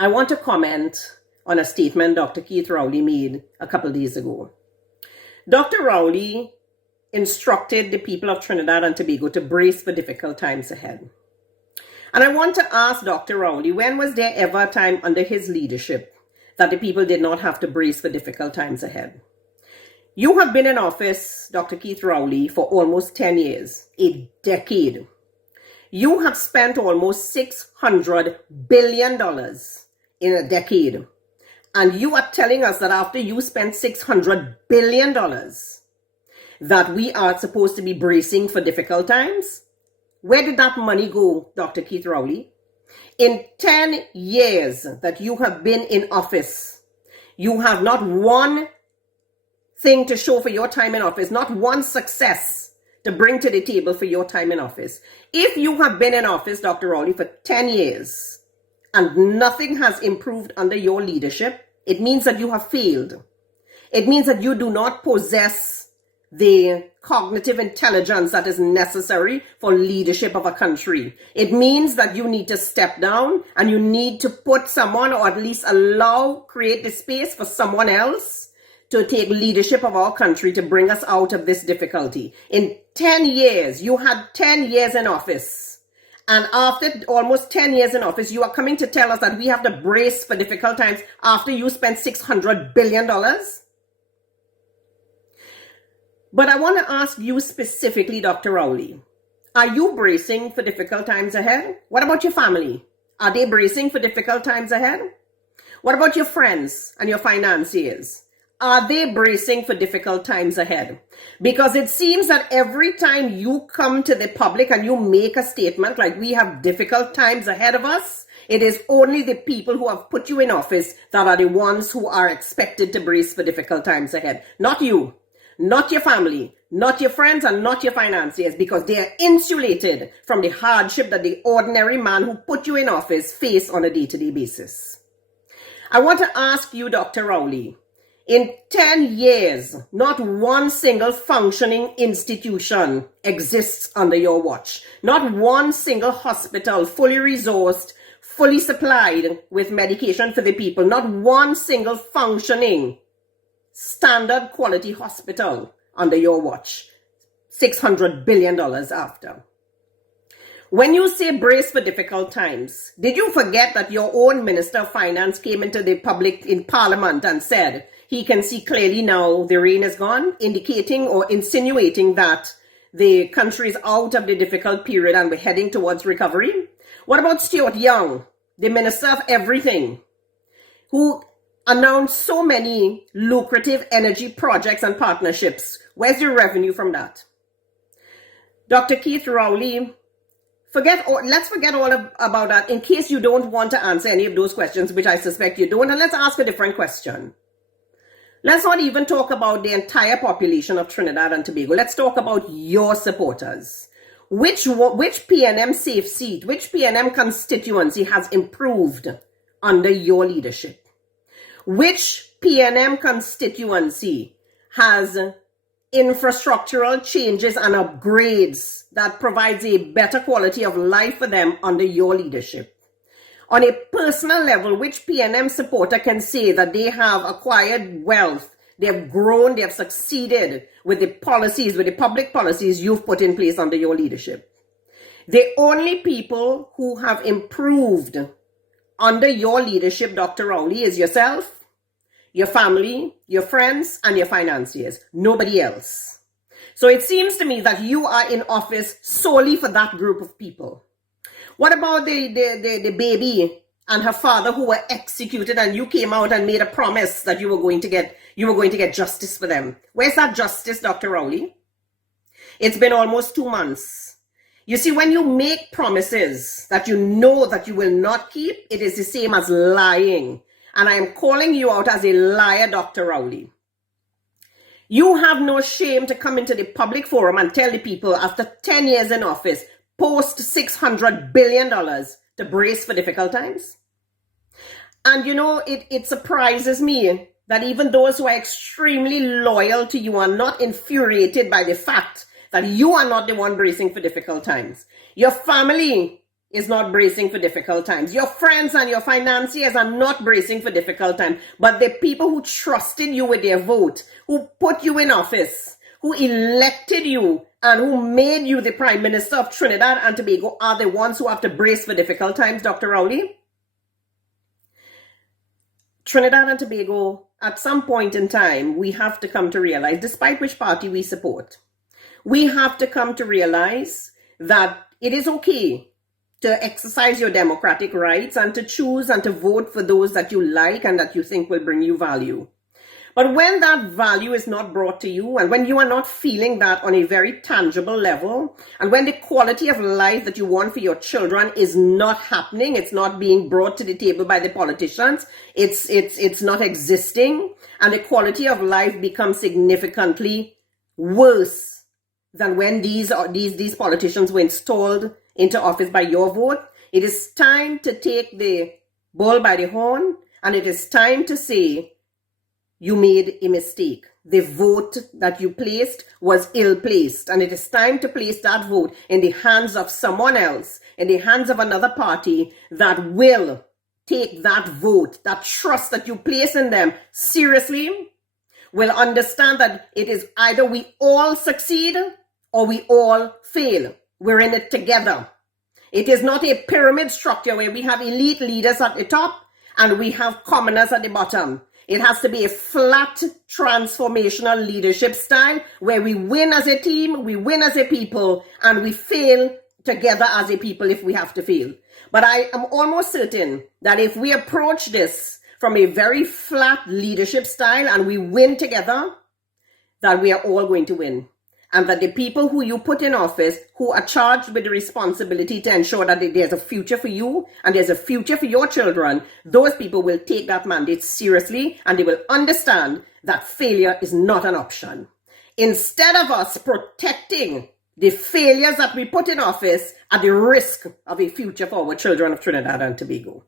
I want to comment on a statement Dr. Keith Rowley made a couple days ago. Dr. Rowley instructed the people of Trinidad and Tobago to brace for difficult times ahead. And I want to ask Dr. Rowley, when was there ever a time under his leadership that the people did not have to brace for difficult times ahead? You have been in office, Dr. Keith Rowley, for almost 10 years, a decade. You have spent almost $600 billion in a decade. And you are telling us that after you spent $600 billion, that we are supposed to be bracing for difficult times? Where did that money go, Dr. Keith Rowley? In 10 years that you have been in office, you have not one thing to show for your time in office, not one success to bring to the table for your time in office. If you have been in office, Dr. Rowley, for 10 years and nothing has improved under your leadership, it means that you have failed. It means that you do not possess the cognitive intelligence that is necessary for leadership of a country. It means that you need to step down and you need to put someone, or at least create the space for someone else to take leadership of our country to bring us out of this difficulty. In 10 years, you had 10 years in office. And after almost 10 years in office, you are coming to tell us that we have to brace for difficult times after you spent $600 billion? But I want to ask you specifically, Dr. Rowley, are you bracing for difficult times ahead? What about your family? Are they bracing for difficult times ahead? What about your friends and your financiers? Are they bracing for difficult times ahead? Because it seems that every time you come to the public and you make a statement like we have difficult times ahead of us, it is only the people who have put you in office that are the ones who are expected to brace for difficult times ahead. Not you, not your family, not your friends, and not your financiers, because they are insulated from the hardship that the ordinary man who put you in office face on a day-to-day basis. I want to ask you, Dr. Rowley, in 10 years, not one single functioning institution exists under your watch. Not one single hospital fully resourced, fully supplied with medication for the people. Not one single functioning standard quality hospital under your watch. $600 billion after. When you say brace for difficult times, did you forget that your own Minister of Finance came into the public in Parliament and said he can see clearly now the rain is gone, indicating or insinuating that the country is out of the difficult period and we're heading towards recovery? What about Stuart Young, the Minister of Everything, who announced so many lucrative energy projects and partnerships? Where's your revenue from that? Dr. Keith Rowley, let's forget all about that in case you don't want to answer any of those questions, which I suspect you don't, and let's ask a different question. Let's not even talk about the entire population of Trinidad and Tobago. Let's talk about your supporters. Which PNM safe seat, which PNM constituency has improved under your leadership? Which PNM constituency has infrastructural changes and upgrades that provides a better quality of life for them under your leadership? On a personal level, which PNM supporter can say that they have acquired wealth, they have grown, they have succeeded with the policies, with the public policies you've put in place under your leadership? The only people who have improved under your leadership, Dr. Rowley, is yourself, your family, your friends, and your financiers. Nobody else. So it seems to me that you are in office solely for that group of people. What about the baby and her father who were executed, and you came out and made a promise that you were going to get justice for them? Where's that justice, Dr. Rowley? It's been almost 2 months. You see, when you make promises that you know that you will not keep, it is the same as lying. And I am calling you out as a liar, Dr. Rowley. You have no shame to come into the public forum and tell the people after 10 years in office, post $600 billion to brace for difficult times. And you know, it surprises me that even those who are extremely loyal to you are not infuriated by the fact that you are not the one bracing for difficult times. Your family is not bracing for difficult times. Your friends and your financiers are not bracing for difficult times. But the people who trusted you with their vote, who put you in office, who elected you, and who made you the Prime Minister of Trinidad and Tobago are the ones who have to brace for difficult times, Dr. Rowley. Trinidad and Tobago, at some point in time, we have to come to realize, despite which party we support, we have to come to realize that it is okay to exercise your democratic rights and to choose and to vote for those that you like and that you think will bring you value. But when that value is not brought to you, and when you are not feeling that on a very tangible level, and when the quality of life that you want for your children is not happening, it's not being brought to the table by the politicians, it's not existing, and the quality of life becomes significantly worse than when these politicians were installed into office by your vote, it is time to take the bull by the horn, and it is time to say, you made a mistake. The vote that you placed was ill-placed, and it is time to place that vote in the hands of someone else, in the hands of another party that will take that vote, that trust that you place in them seriously, will understand that it is either we all succeed or we all fail. We're in it together. It is not a pyramid structure where we have elite leaders at the top and we have commoners at the bottom. It has to be a flat, transformational leadership style where we win as a team, we win as a people, and we fail together as a people if we have to fail. But I am almost certain that if we approach this from a very flat leadership style and we win together, that we are all going to win. And that the people who you put in office, who are charged with the responsibility to ensure that there's a future for you and there's a future for your children, those people will take that mandate seriously and they will understand that failure is not an option. Instead of us protecting the failures that we put in office at the risk of a future for our children of Trinidad and Tobago.